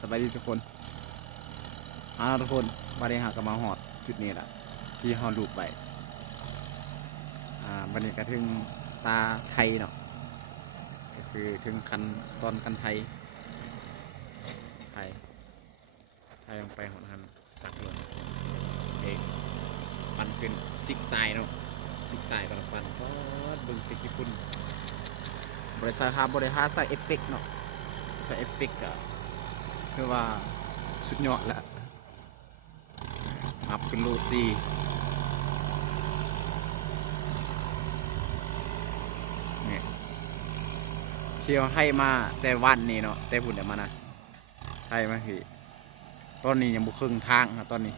สบายดีทุกคนทุกคนวันนี้หากมาหอดจุดนี้แหละที่หอดูไปวันนี้ก็ถึงตาไทยเนาะก็คือถึงคันตอนคันไทยลงไปหอดหันสักลงเอกปั่นเป็นซิกไซเนาะซิกไซปั่นก็บึงไปขี้ฝุ่นบริษัทใส่เอฟเฟกต์เนาะใส่เอฟเฟกต์ก็คือว่าสุดยอดแล้วอัพเป็นโลซีเนี่ยเชียวให้มาแต่วันนี้เนาะแต่พุ่นเดี๋ยวมานะให้มาพี่ตอนนี้ยังบุครึ่งทางนะตอนนี้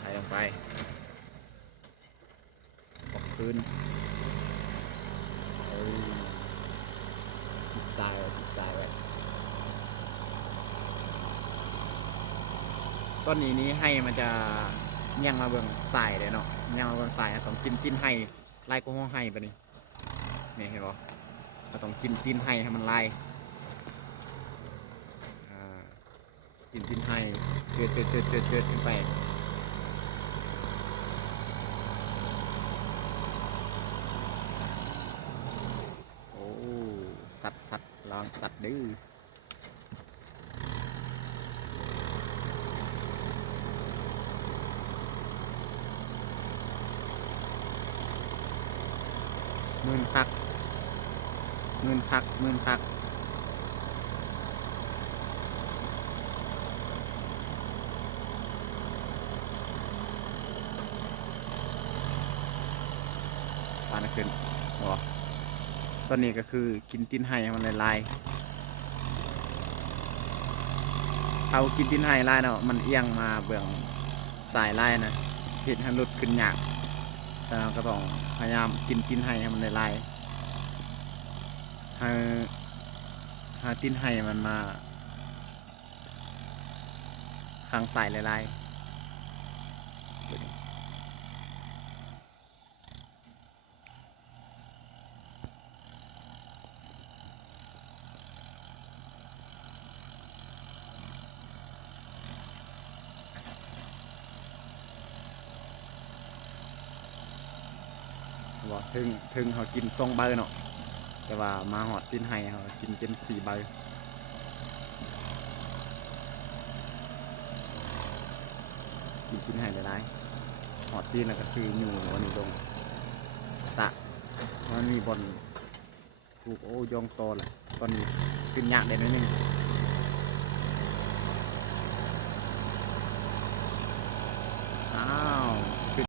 ให้ลงไปกบคืนสิดทรายไว้ต้นนี้ให้มันจะย่างมาเบิ่งสายเลยเนาะย่างมาเบิ่งสายต้องกินให้ไล่ก็ห้องให้ไปนี่นี่เห็นป่เราต้องกินให้มันไล่กินให้เกิดขึ้นไปโอ้สัตว์ลองสัตว์ดื้อมื่นคักปานขึ้นตอนนี้ก็คือกินตีนไห้มันลายเอากินตีนไห้ลายเนาะมันเอียงมาเบื้องสายลายนะเห็นให้หลุดขึ้นยากแต่เราก็ต้องพยายามกินตีนไห้มันลายหาตีนไห้มันมาขังสายลายว่าถึงเขากิน2 ใบเนาะแต่ว่ามาหอดตีนไห้เขากินเป็น4 ใบกินไห้หลายหอดตีนแล้วก็คืออยู่วันนี้ลงสะมันมีบอลถูกโอ้ยองโตแหละตอนนี้ขึ้นยากได้นิดนึง